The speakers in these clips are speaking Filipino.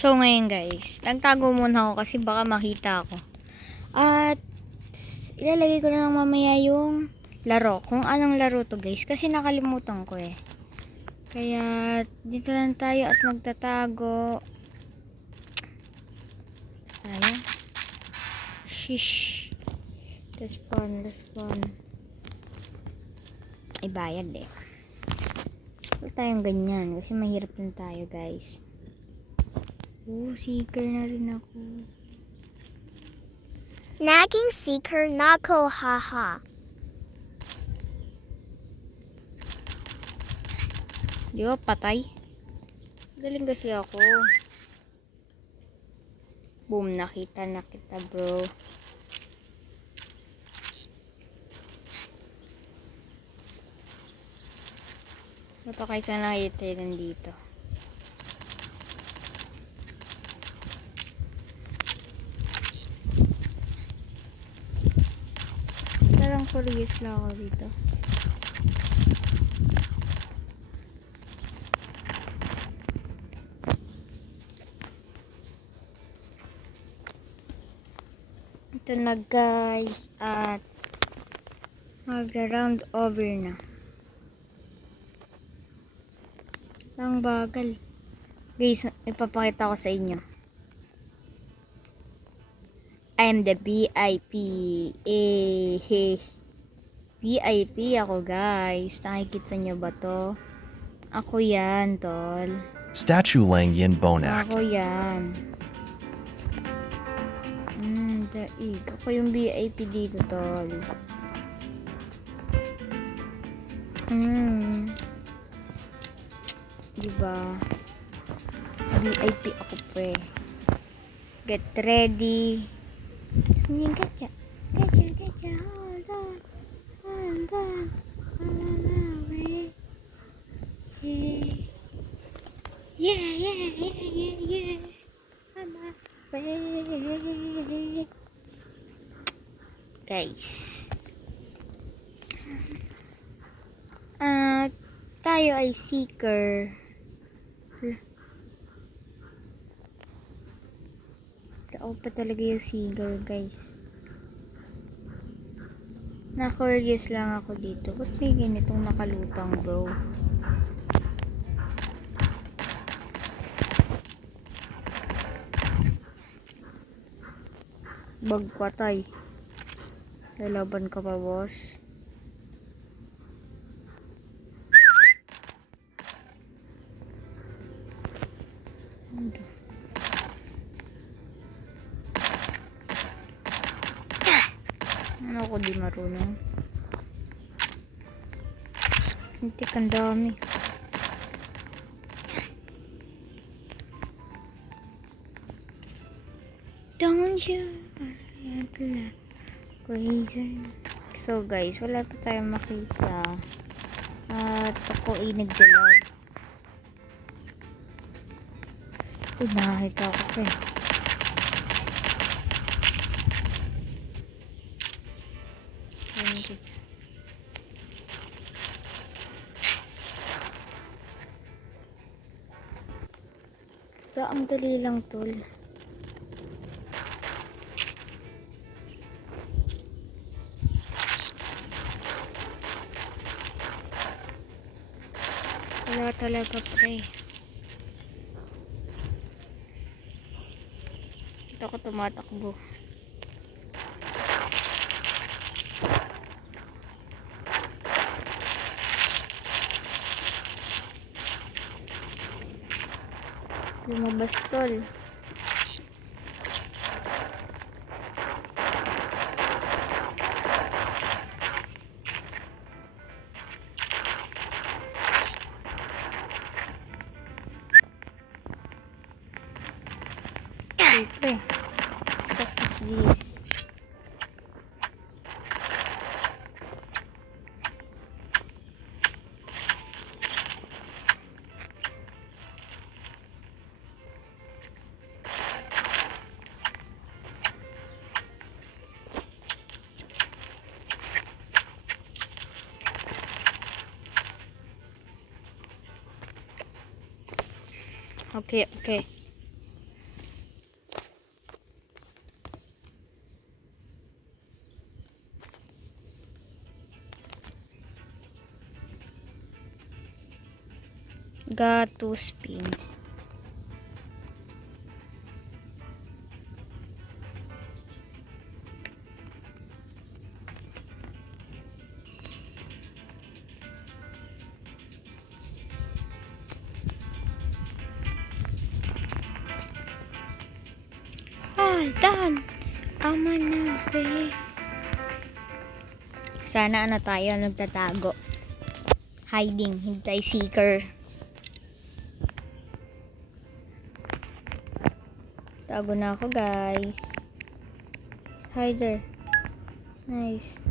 So ngayon guys, nagtago muna ako kasi baka makita ako. At ilalagay ko na lang mamaya yung laro. Kung anong laro to guys, kasi nakalimutan ko eh. Kaya dito lang tayo at magtatago. Tayo. Shish. Respawn. Ibayad eh. Huwag tayong ganyan kasi mahirap lang tayo guys. Seeker na rin ako. Naging seeker na ko, haha. Di ba patay? Galing kasi ako. Boom, nakita na kita bro. Ito kayo sa nakita nandito. Parang curious lang ako dito. Ito na guys at mag-round over na. Ang bagal. Guys, ipapakita ko sa inyo. I'm the VIP. VIP ako guys. Nakikita nyo ba to? Ako yan, tol. Statue Lang Yin Bonak. Ako yan. Daig. Ako yung VIP dito, tol. Diba? VIP ako pre. Get ready. Getcha. Hold on. Yeah. I'm afraid. Guys. Tayo ay seeker. Ako pa talaga yung seeker, guys. Na-curious lang ako dito. Ba't may ganitong nakalutang, bro? Bag patay. Lalaban ka pa, boss? Ano ako di marunong? Hintik ang dami. Don't you crazy. So guys, wala pa tayong makita. At ako ay nagdalaw. Nakakita ko pa eh. Ang dali lang tol. Wala talaga pre. Ito ako tumatakbo. Lumabas tol. Siyempre. Focus this. Okay. Got 2 spins. Dahan! Ama na, pre. Sana ano tayo, nagtatago. Hiding, hintay seeker. Tago na ako, guys. Hider. Nice.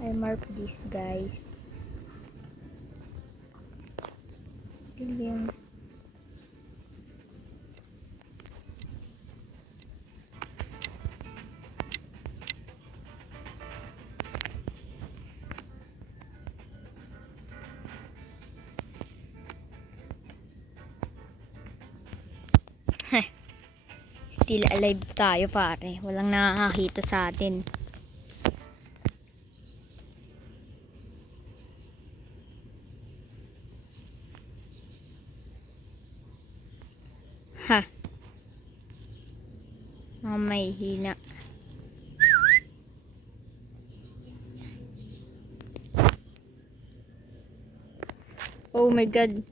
I mark this, guys. Billion. Still alive tayo, pare. Walang nakakakita sa atin. Ha. May hina. Oh my god.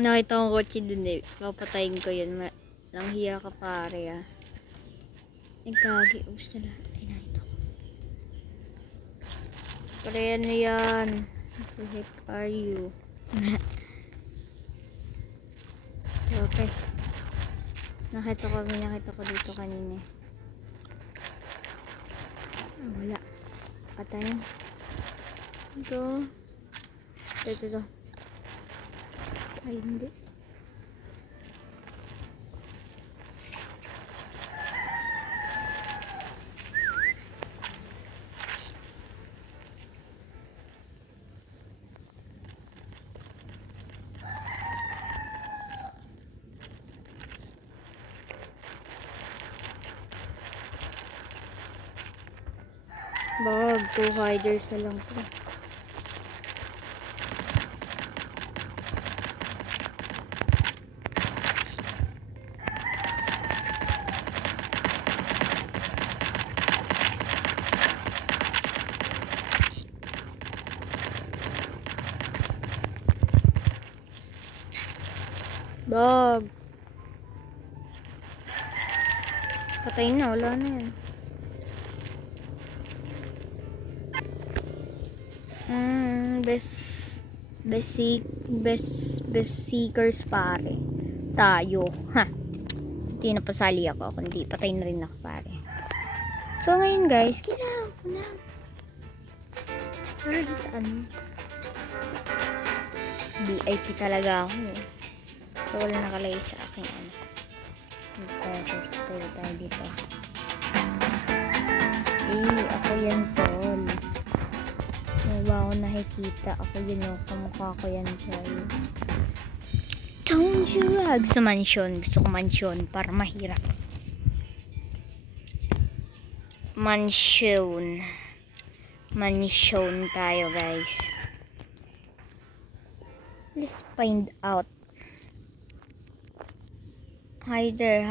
Nakita ko kotse dun eh. Papatayin ko yun. Lang hiya ka, pare, ah. Ay, kagi. Ubus na lahat. Ay, nakita ko. Pare, ano yan? What the heck are you? Okay. Nakita ko dito kanina. Wala. Patayin. Ito. Ito. Ay, hindi. Bag, 2 hiders na lang po. Bag. Patayin na, wala na yan. Best seekers, pare. Tayo. Ha. Hindi na pasali ako. Kundi patay na rin ako, pare. So, ngayon guys, kailangan ko na. Ano? VIP talaga ako eh. So, wala nakalagay sa akin. First tayo dito. Okay, ako yan, tol. May ba ako nakikita? Ako yun o. Kamukha ko yan, tol. Don't you wag sa mansion. Gusto ko mansion para mahirap. Mansion tayo, guys. Let's find out. Hider.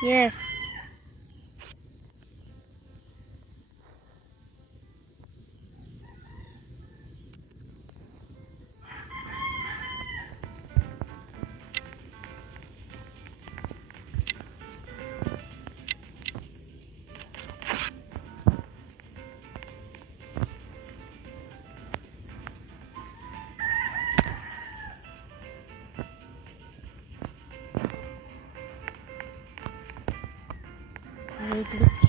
Yes. Glitch.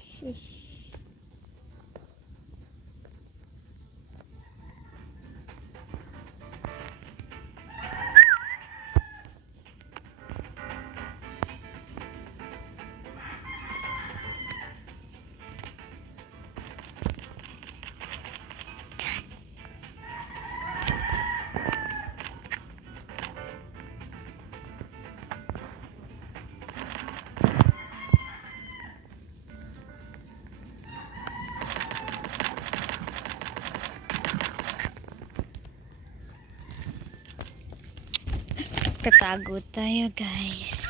Shish. Tatago tayo, guys.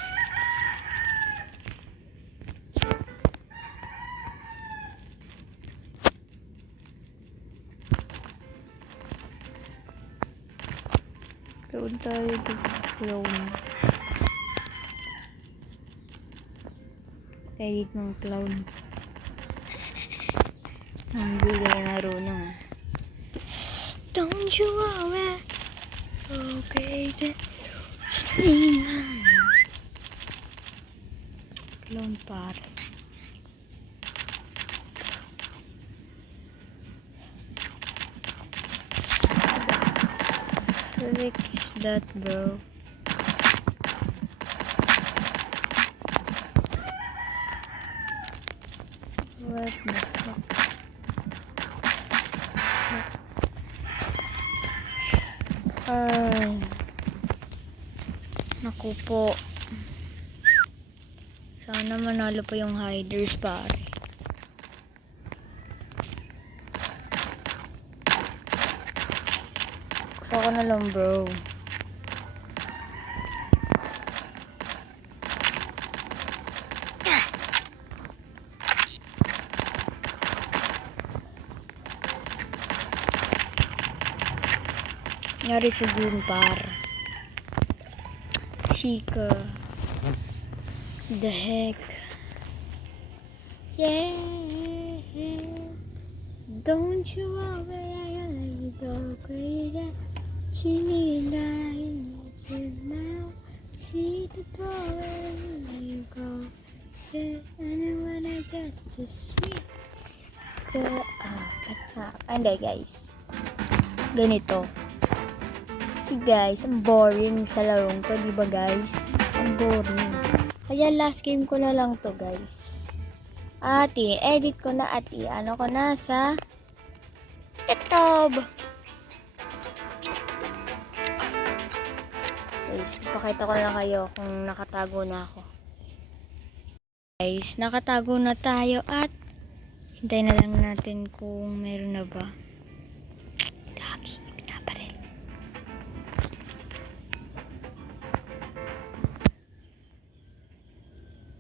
Clown tayo, guys. Clown. Edit ng clown. Ang bigay na runong. Don't you worry. Okay, then. Clown par. What the heck is that, bro? What the fuck? Ay. Naku po. Sana manalo pa yung hiders, pare. Gusto ko na lang, bro. Nyari sa June, par. Chica. The heck. Yeah. Don't you worry, I let you go crazy. She now. See the door where you go. Yeah, and when I just to sweet. Hindi, guys. Ganito. Kasi guys, ang boring sa larong to, di ba guys? Ang boring. Kaya last game ko na lang to, guys. Ate, edit ko na at ano ko na sa YouTube. Guys, pakita ko na lang kayo kung nakatago na ako. Guys, nakatago na tayo at hintayin na lang natin kung meron na ba. Dagi, pinaparel.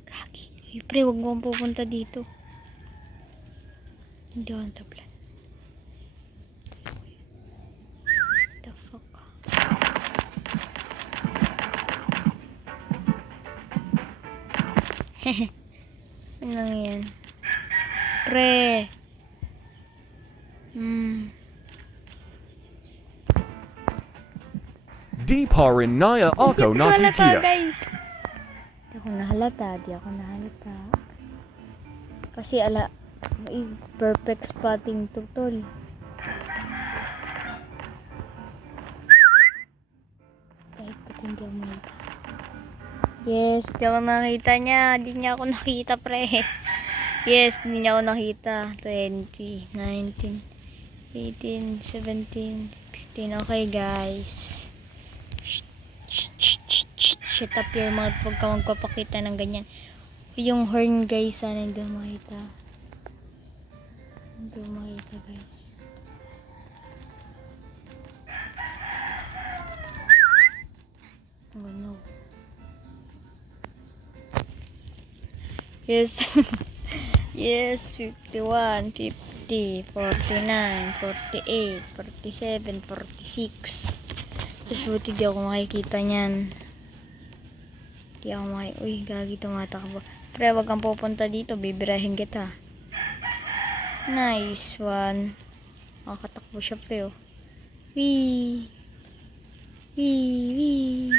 Gagi. Uy, pre, huwag mo pupunta dito. Hindi ako tablan. The fuck? Hehe. Ano lang yan? Pre. Di pa rin naya ako nakikita. Guys. Di ako nahalata. Kasi perfect spotting to, tol. Kahit ba't hindi ako makita. Yes, di ako nakita niya. Di niya ako nakita, pre. Yes, di niya ako nakita. 20, 19, 18, 17, 16. Okay, guys. Shut up your mouth. Huwag ka magpapakita ng ganyan. Yung horn, guys, sana hindi makita. Hindi makita, guys. Oh, no. Yes. Yes, 51, 50, 49, 48, 47, 46. Tapos buti di ako makikita niyan. Di ako makikita. Uy, gagi, tumatakbo. Pre, wag kang pupunta dito. Bibirahin kita. Nice one. Makatakbo siya, pre, oh. Wee. Wee.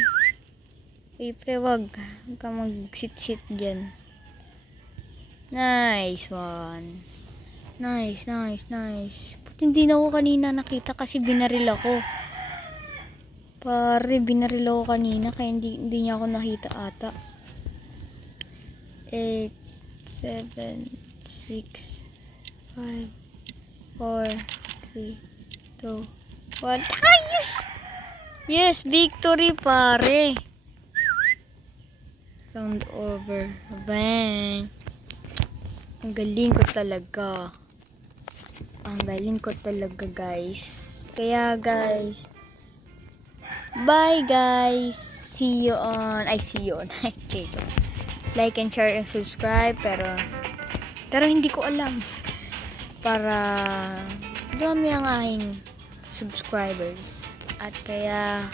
Uy, pre, wag. Huwag kang mag-sit-sit dyan. Nice one. Nice. But hindi na ako kanina nakita kasi binaril ako. Pare, binaril ako kanina kaya hindi niya ako nakita ata. 8, 7, 6, 5, 4, 3, 2, 1. Ah, yes! Yes, victory, pare. Round over. Bang. Ang galing ko talaga. Guys. Kaya, guys. Bye, guys. see you on, okay. Like and share and subscribe, pero hindi ko alam. Para dumami ang aking subscribers. At kaya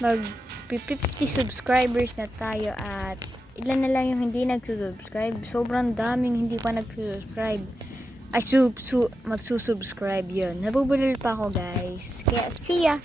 mag 50 subscribers na tayo at ilan na lang yung hindi nagsusubscribe. Sobrang daming hindi pa nagsusubscribe. Ay, magsusubscribe yun. Nabubulol pa ako, guys. Kaya, see ya!